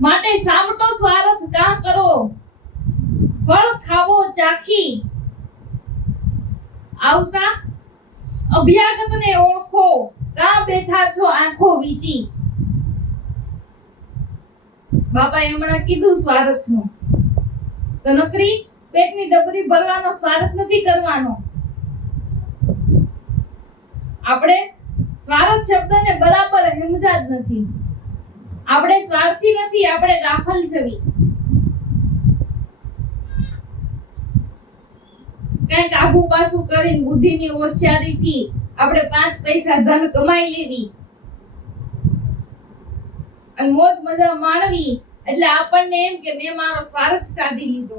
માટે સામટો સ્વાર્થ કા કરો, ફળ ખાવો ચાખી, આવતા અભ્યાગતને ઓળખો, કા બેઠા છો આંખો વીચી. બાપાએ હમણાં કીધું સ્વાર્થનું, તો નકરી પેટની ડબરી ભરવાનો સ્વાર્થ નથી કરવાનો. આપણે સ્વાર્થ શબ્દને બરાબર સમજા જ નથી. આપણે સ્વાર્થી નથી, આપણે ગાફલ છવી. કંઈક આગુ પાછું કરીને બુદ્ધિની હોશિયારીથી આપણે 5 પૈસા ધન કમાઈ લેવી અને મોજ મજા માણવી, એટલે આપણને એમ કે મેં મારો સ્વાર્થ સાધી લીધો.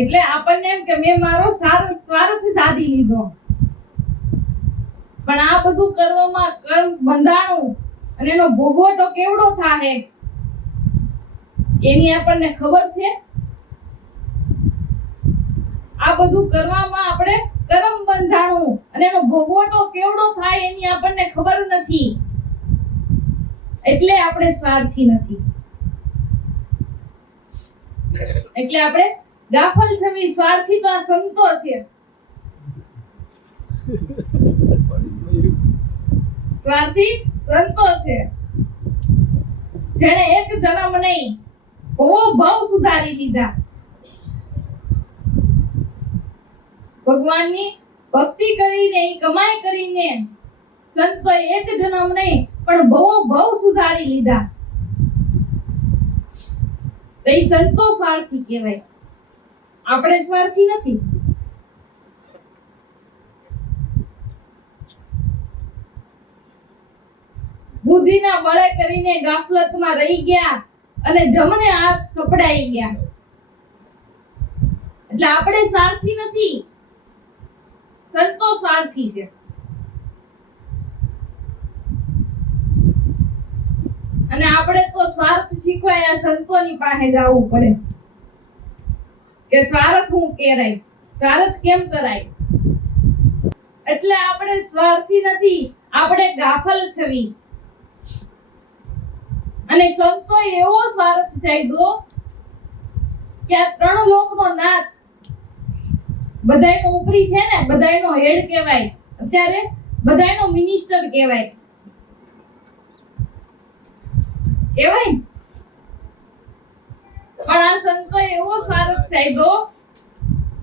એટલે આપણને એમ કે મેં મારો સ્વાર્થ સાધી લીધો. પણ આ બધું કરવામાં કર્મ બંધાણું અને એનો ભોગવટો કેવડો થાય એની આપણને ખબર છે. આ બધું કરવામાં આપણે કર્મ બંધાણું અને એનો ભોગવટો કેવડો થાય એની આપણને ખબર નથી. એટલે આપણે સ્વાર્થી નથી, એટલે આપણે ગાફલ છવી. સ્વાર્થી તો આ સંતો છે. સ્વાર્થી સંતો છે જેણે એક જન્મ નહીં બહુ ભાવ સુધારી લીધા. ભગવાનની ભક્તિ કરીને કમાઈ કરીને સંતોએ એક જન્મ નહીં પણ બહુ ભાવ સુધારી લીધા. તો એ સંતો સ્વાર્થી કહેવાય. આપણે સ્વાર્થી નથી. બુદ્ધિના બળે કરીને ગાફલતમાં રહી ગયા અને જમને હાથ સપડાઈ ગયા. એટલે આપણે સ્વાર્થી નથી, સંતો સ્વાર્થી છે. અને આપણે તો સ્વાર્થ શીખવાય આ સંતોની પાસે જવું પડે કે સ્વાર્થ શું કહેવાય, સ્વાર્થ કેમ કરાય. એટલે આપણે સ્વાર્થી નથી, આપણે ગાફલ છવી. અને સંતો એવો સ્વાર્થ સાધ્યો કે આ 3 લોકનો નાથ, બધાયનો ઉપરી છે ને, બધાયનો હેડ કહેવાય. અત્યારે બધાયનો મિનિસ્ટર કહેવાય. કહેવાય. પણ આ સંતો એવો સ્વાર્થ સાધ્યો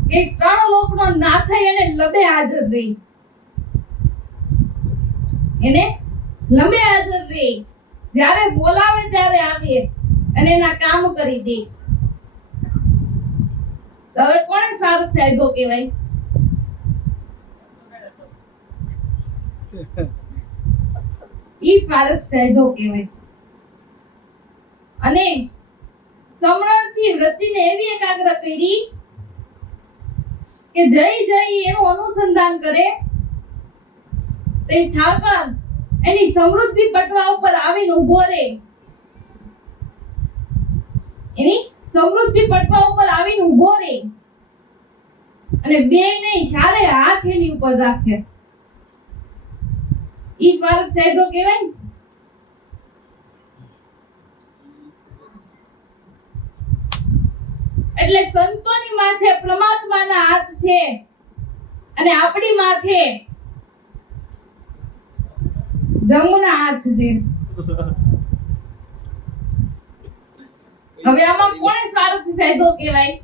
કે 3 લોકનો નાથ એને લબે હાજર રહી. એને લબે હાજર રહી. જ્યારે બોલાવે ત્યારે આવે અને એના કામ કરી દે. તો હવે કોણે સ્વાર્થ સાધ્યો કહેવાય? ઈ સ્વાર્થ સાધ્યો કહેવાય. અને સમરણથી વૃત્તિને એવી એકાગ્ર કરી કે જઈ એનું અનુસંધાન કરે તે ઠાકર એની સમૃદ્ધિ પટવા ઉપર આવીને ઊભો રહે. એની સમૃદ્ધિ પટવા ઉપર આવીને ઊભો રહે અને બેયને ઈશારે હાથ એની ઉપર રાખે. ઈ સ્વાર્થ સાધ્યો કહેવાય. એટલે સંતોની માથે પરમાત્માના હાથ છે અને આપણી માથે જમુના હાથ છે. હવે આમાં કોણે સ્વાર્થ સાધ્યો કહેવાય?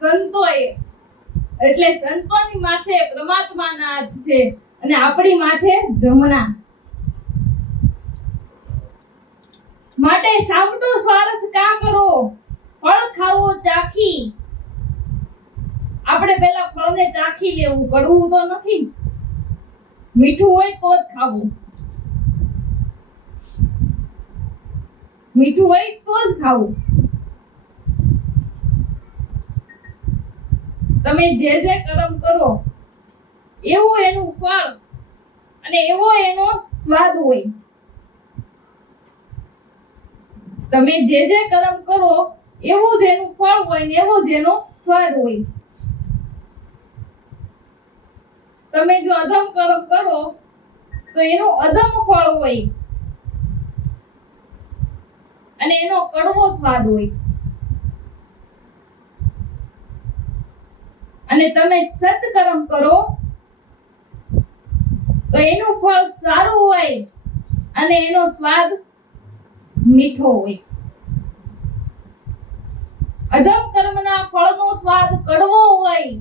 સંતોએ. એટલે સંતોની માથે પરમાત્માના હાથ છે અને આપણી માથે જમના. માટે સામટો સ્વાર્થ કા કરો, ફળ ખાવો ચાખી. આપણે પહેલા ફળને ચાખી લેવું, કડવું તો નથી. મીઠું હોય તો જ ખાવું, મીઠું હોય તો જ ખાવું. તમે જે કર્મ કરો એવું એનું ફળ અને એવો એનો સ્વાદ હોય. તમે જે કર્મ કરો એવું જ એનું ફળ હોય ને એવો જ એનો સ્વાદ હોય. તમે જો અધમ કર્મ કરો તો એનું અધમ ફળ હોય અને એનો કડવો સ્વાદ હોય, અને તમે સત્કર્મ કરો તો એનું ફળ સારું હોય અને એનો સ્વાદ મીઠો હોય. અધમ કર્મના ફળનો સ્વાદ કડવો હોય.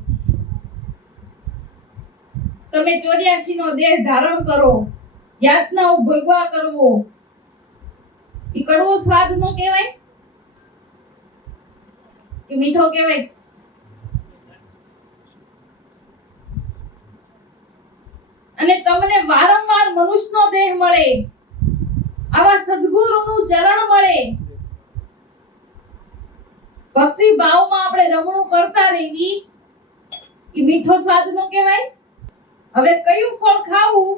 તમે 84 નો દેહ ધારણ કરો, યાતનાઓ ભોગવા કરવો, એ કડવો સ્વાદ નો કહેવાય કે મીઠો કહેવાય? અને તમને વારંવાર મનુષ્યનો દેહ મળે, આવા સદ્ગુરુનું ચરણ મળે, ભક્તિ ભાવમાં આપણે રમણું કરતા રહેવી, એ મીઠો સ્વાદ નો કહેવાય? હવે કયું ફળ ખાવું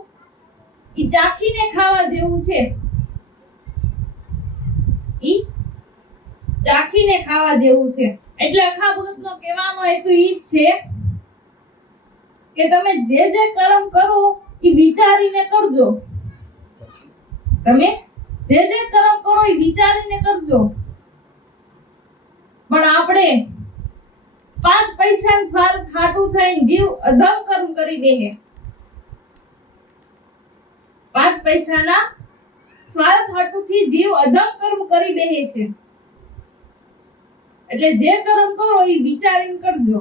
એ ચાખીને ખાવા જેવું છે. ઈ ચાખીને ખાવા જેવું છે. એટલે આખા ભગતનો કહેવાનો હેતુ ઈ જ છે કે તમે જે જે કર્મ કરો એ વિચારીને કરજો. તમે જે જે કર્મ કરો એ વિચારીને કરજો. પણ આપણે 5 પૈસાના સ્વાર્થ હાટું થઈને જીવ અધમ કર્મ કરી બેહે. 5 પૈસાના સ્વાર્થ હાટુથી જીવ અધમ કર્મ કરી બેહે છે. એટલે જે કર્મ કરો એ વિચારીને કરજો.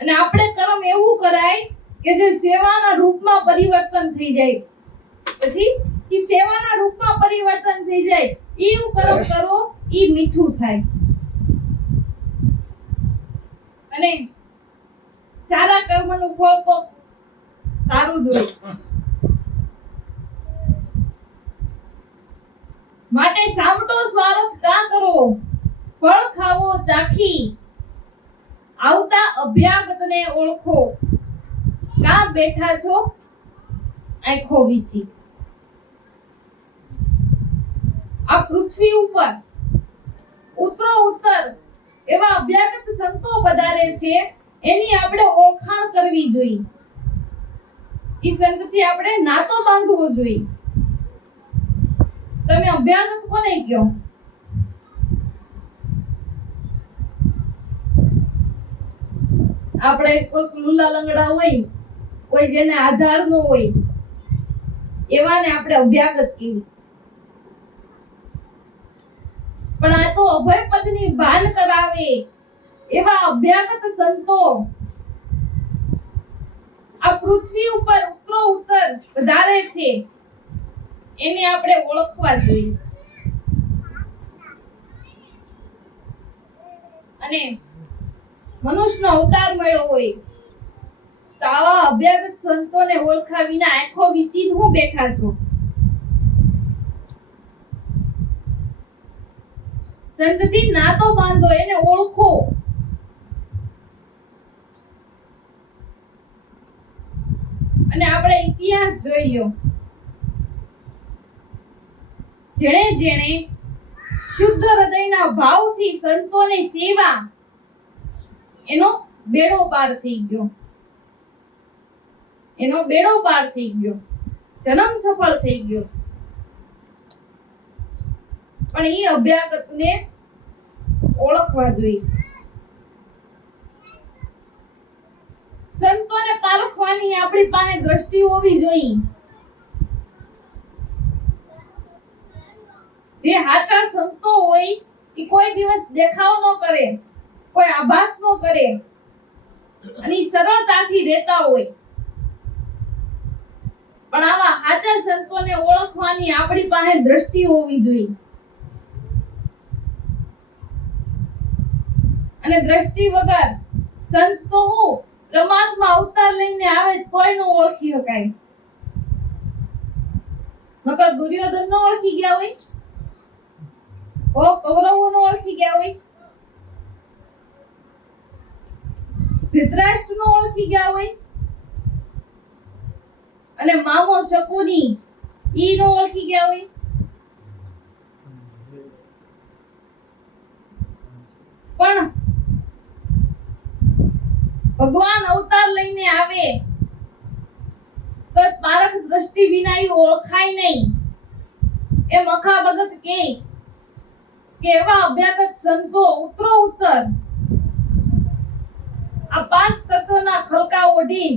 અને આપણે કર્મ એવું કરાય કે જે સેવાના રૂપમાં પરિવર્તન થઈ જાય. પછી ઈ સેવાના રૂપમાં પરિવર્તન થઈ જાય, એવું કર્મ કરો ઈ મીઠું થાય. અને સારા કર્મનું ફળ તો સારું જ હોય. માટે સામટો સ્વાર્થ કા કરો, ફળ ખાવો ચાખી, આવતા અભ્યાગતને ઓળખો, કા બેઠા છો આંખો વીચી. આ પૃથ્વી ઉપર ઉતરો ઉત્તર એવા અભ્યાગત સંતો પધારે છે, એની આપણે ઓળખાણ કરવી જોઈએ. ઈ સંતથી આપણે નાતો બાંધવો જોઈએ. તમે અભ્યાગત કોને કહો? આપણે કોઈ લુલા લંગડા હોય, કોઈ જેને આધાર નો હોય, એવાને આપણે અભ્યાગત કહીએ. પણ આ તો અભય પદની ભાન કરાવે એવા અભ્યાગત સંતો આ પૃથ્વી ઉપર ઉતરો ઉત્તર વધારે છે, એને આપણે ઓળખવા જોઈએ. અને મનુષ્યનો અવતાર મળ્યો હોય તો આવા અભ્યાગત સંતોને ઓળખા વિના આંખો વીચીને હું બેઠા છો? સંતથી નાતો બાંધો, એને ઓળખો. અને આપણે ઇતિહાસ જોઈ લો. જેણે જેણે શુદ્ધ હૃદયના ભાવથી સંતોની સેવા, એનો બેડો પાર થઈ ગયો. એનો બેડો પાર થઈ ગયો, જન્મ સફળ થઈ ગયો છે. પણ એ અભ્યાગતને ઓળખવા જોઈએ. સંતોને પારખવાની આપણી પાસે દ્રષ્ટિ હોવી જોઈએ. જે સાચા સંતો હોય એ કોઈ દિવસ દેખાવ ન કરે, કોઈ આભાસ ન કરે, અને સરળતાથી રહેતા હોય. પણ આવા સાચા સંતોને ઓળખવાની આપણી પાસે દ્રષ્ટિ હોવી જોઈએ. અને દ્રષ્ટિ વગર સંત તો હું પરમાત્મા અવતાર લઈને આવે તોય ન ઓળખી શકાય. નકર દુર્યોધન નો ઓળખી ગયા હોય, કૌરવો નો ઓળખી ગયા હોય, ધૃતરાષ્ટ્ર નો ઓળખી ગયા હોય, અને મામો શકુની ઈ નો ઓળખી ગયા હોય. પણ ભગવાન અવતાર લઈને આવે તો પારખ દ્રષ્ટિ વિના ઈ ઓળખાય નહીં. એ મખા ભગત કે એવા અભ્યાગત સંતો ઉતરો ઉત્તર આ પાંચ તત્વના ખલકા ઓઢી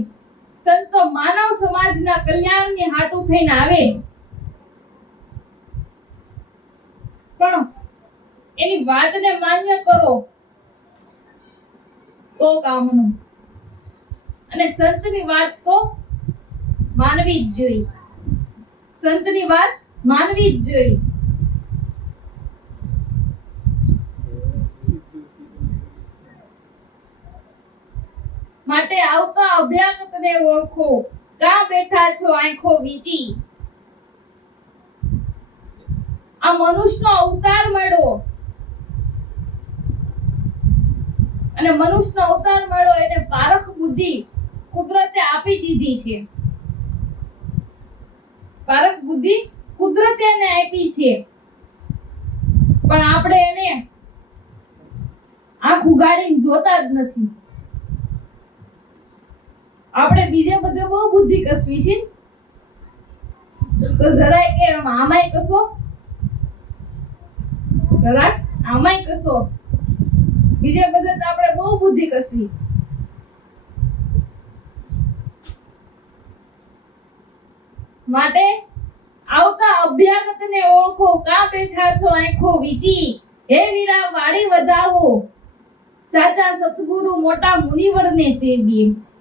સંતો માનવ સમાજના કલ્યાણની હાટુ થઈને આવે, પણ એની વાતને માન્ય કરો તો કામનું. અને સંતની વાત તો માનવી જ જોઈ, સંતની વાત માનવી જ જોઈ. માટે આવતા અભ્યાગતને ઓળખો, કાં બેઠા છો આંખો વીંચી. આ મનુષ્યનો અવતાર મળ્યો અને મનુષ્યનો અવતાર મળ્યો એને પારખ બુદ્ધિ કુદરતે આપી દીધી છે. પારખ બુદ્ધિ કુદરતે એને આપી છે, પણ આપણે એને આંખ ઉગાડીને જોતા જ નથી. આપણે બીજે બધે બહુ બુદ્ધિ કસવી છે, તો જરાય કે આમાંય કસો, જરાય આમાંય કસો, બીજે બધે તો આપણે બહુ બુદ્ધિ કસવી. માટે આવતા અભ્યાગતને ઓળખો, કાં બેઠા છો આંખો વીંચી. હે વીરા વાડી વધાવો, સાચા સતગુરુ મોટા મુનિવરને સેવીએ.